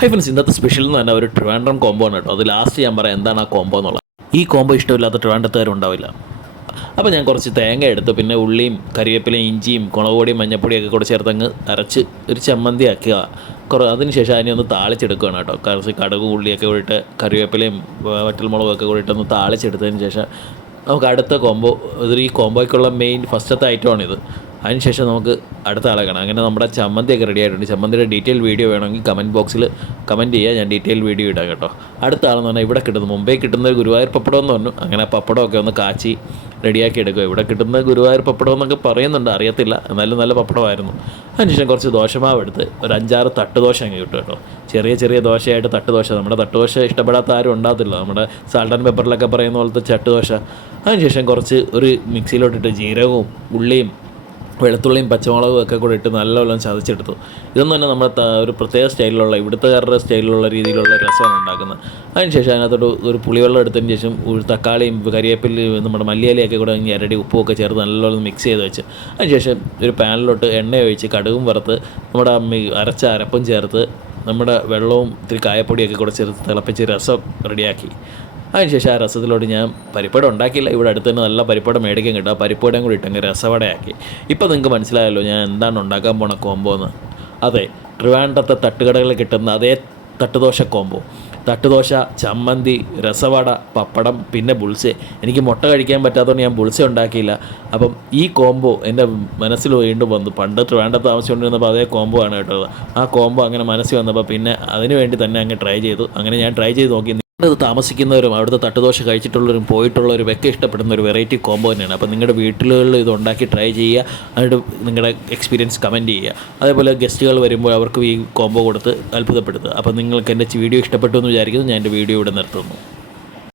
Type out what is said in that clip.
Hi friends, ഇന്നത്തെ special എന്ന് പറഞ്ഞാൽ ഒരു ട്രിവാൻഡ്രം കോംബോ ആണ് കേട്ടോ. അത് ലാസ്റ്റ് ഞാൻ പറയാം എന്താണ് ആ കോംബോ എന്നുള്ളത്. ഈ കോംബോ ഇഷ്ടമില്ലാത്ത ട്രിവാൻഡ്രത്തുകാരുണ്ടാവില്ല. അപ്പോൾ ഞാൻ കുറച്ച് തേങ്ങ എടുത്ത് പിന്നെ ഉള്ളിയും കരിവേപ്പിലയും ഇഞ്ചിയും കുളവുപൊടിയും മഞ്ഞപ്പൊടിയൊക്കെ കൂടെ ചേർത്തങ്ങ് അരച്ച് ഒരു ചമ്മന്തി ആക്കുക. അതിനുശേഷം അതിനെ ഒന്ന് താളിച്ചെടുക്കുകയാണ് കേട്ടോ. കുറച്ച് കടുക് ഉള്ളിയൊക്കെ കൂടിയിട്ട് കറിവേപ്പിലയും വറ്റൽമുളകൊക്കെ കൂടിയിട്ടൊന്ന് താളിച്ചെടുത്തതിന് ശേഷം നമുക്ക് അടുത്ത കോംബോ, ഈ കോംബോയ്ക്കുള്ള മെയിൻ ഫസ്റ്റത്തെ ഐറ്റമാണിത്. അതിനുശേഷം നമുക്ക് അടുത്ത ആളെ കാണാം. അങ്ങനെ നമ്മുടെ ചമ്മന്തിയൊക്കെ റെഡി ആയിട്ടുണ്ട്. ചമ്മന്തിയുടെ ഡീറ്റെയിൽ വീഡിയോ വേണമെങ്കിൽ കമൻറ്റ് ബോക്സിൽ കമൻറ്റ് ചെയ്യുക, ഞാൻ ഡീറ്റെയിൽ വീഡിയോ ഇടാം കേട്ടോ. അടുത്ത ആളെന്ന് പറഞ്ഞാൽ ഇവിടെ കിട്ടുന്നത് മുമ്പേ കിട്ടുന്ന ഒരു ഗുരുവായൂർ പപ്പടം എന്ന് പറഞ്ഞു. അങ്ങനെ പപ്പടമൊക്കെ ഒന്ന് കാച്ചി റെഡിയാക്കി എടുക്കുക. ഇവിടെ കിട്ടുന്ന ഗുരുവായൂർ പപ്പടം എന്നൊക്കെ പറയുന്നുണ്ട്, അറിയത്തില്ല, എന്നാലും നല്ല പപ്പടമായിരുന്നു. അതിനുശേഷം കുറച്ച് ദോശമാവ് എടുത്ത് ഒരു 5-6 തട്ട് ദോശ അങ്ങ് കിട്ടും കേട്ടോ. ചെറിയ ചെറിയ ദോശയായിട്ട് തട്ട് ദോശ. നമ്മുടെ തട്ട് ദോശ ഇഷ്ടപ്പെടാത്ത ആരും ഉണ്ടാകത്തില്ല, നമ്മുടെ സാൾട്ട് ആൻഡ് പെപ്പറിലൊക്കെ പറയുന്ന പോലത്തെ ചട്ട് ദോശ. അതിനുശേഷം കുറച്ച് ഒരു മിക്സിയിലോട്ടിട്ട് ജീരകവും ഉള്ളിയും വെളുത്തുള്ളിയും പച്ചമുളകും ഒക്കെ കൂടെ ഇട്ട് നല്ലവണ്ണം ചതച്ചെടുത്തു. ഇതൊന്നും തന്നെ നമ്മുടെ ഒരു പ്രത്യേക സ്റ്റൈലിലുള്ള, ഇവിടുത്തുകാരുടെ സ്റ്റൈലിലുള്ള രീതിയിലുള്ള രസമാണ് ഉണ്ടാക്കുന്നത്. അതിനുശേഷം അതിനകത്തോട്ട് ഒരു പുളിവെള്ളം എടുത്തതിന് ശേഷം ഒരു തക്കാളിയും കരിവേപ്പിലയും നമ്മുടെ മല്ലിയിലയൊക്കെ കൂടെ ഞരടി ഉപ്പുമൊക്കെ ചേർത്ത് നല്ലവണ്ണം മിക്സ് ചെയ്ത് വെച്ച് അതിനുശേഷം ഒരു പാനിലോട്ട് എണ്ണ ഒഴിച്ച് കടുകും വറുത്ത് നമ്മുടെ അരച്ച അരപ്പും ചേർത്ത് നമ്മുടെ വെള്ളവും ഇത്തിരി കായപ്പൊടിയൊക്കെ കൂടെ ചേർത്ത് തിളപ്പിച്ച് രസം റെഡിയാക്കി. അതിനുശേഷം ആ രസത്തിലോട്ട് ഞാൻ പരിപ്പട ഉണ്ടാക്കിയില്ല, ഇവിടെ അടുത്ത് തന്നെ നല്ല പരിപ്പട മേടിക്കാൻ കിട്ടും. ആ പരിപ്പടയും കൂടി ഇട്ടങ്ങ് രസവടയാക്കി. ഇപ്പോൾ നിങ്ങൾക്ക് മനസ്സിലായല്ലോ ഞാൻ എന്താണ് ഉണ്ടാക്കാൻ പോണ കോംബോ എന്ന്. അതെ, ട്രിവാൻഡ്രത്തെ തട്ടുകടകളിൽ കിട്ടുന്ന അതേ തട്ടുദോശ കോംബോ. തട്ടുദോശ, ചമ്മന്തി, രസവട, പപ്പടം, പിന്നെ ബുൾസെ. എനിക്ക് മുട്ട കഴിക്കാൻ പറ്റാത്തതുകൊണ്ട് ഞാൻ ബുൾസെ ഉണ്ടാക്കിയില്ല. അപ്പം ഈ കോംബോ എൻ്റെ മനസ്സിൽ വീണ്ടും വന്നു. പണ്ട് ട്രിവാൻഡ്രത്ത് താമസിച്ചുകൊണ്ടിരുന്നപ്പോൾ അതേ കോംബോ ആണ് കേട്ടത്. ആ കോംബോ അങ്ങനെ മനസ്സിൽ വന്നപ്പോൾ പിന്നെ അതിന് വേണ്ടി തന്നെ അങ്ങ് ട്രൈ ചെയ്തു. അങ്ങനെ ഞാൻ ട്രൈ ചെയ്ത് നോക്കി. അത് താമസിക്കുന്നവരും അവിടുത്തെ തട്ടുദോശ കഴിച്ചിട്ടുള്ളവരും പോയിട്ടുള്ളവരും ഒക്കെ ഇഷ്ടപ്പെടുന്ന ഒരു വെറൈറ്റി കോംബോ തന്നെയാണ്. അപ്പോൾ നിങ്ങളുടെ വീട്ടിലുകളിൽ ഇത് ഉണ്ടാക്കി ട്രൈ ചെയ്യുക, എന്നിട്ട് നിങ്ങളുടെ എക്സ്പീരിയൻസ് കമൻറ്റ് ചെയ്യുക. അതേപോലെ ഗസ്റ്റുകൾ വരുമ്പോൾ അവർക്ക് ഈ കോംബോ കൊടുത്ത് അത്ഭുതപ്പെടുത്തുക. അപ്പോൾ നിങ്ങൾക്ക് എൻ്റെ വീഡിയോ ഇഷ്ടപ്പെട്ടു എന്ന് വിചാരിക്കുന്നു. ഞാൻ എൻ്റെ വീഡിയോ ഇവിടെ നിർത്തുന്നു.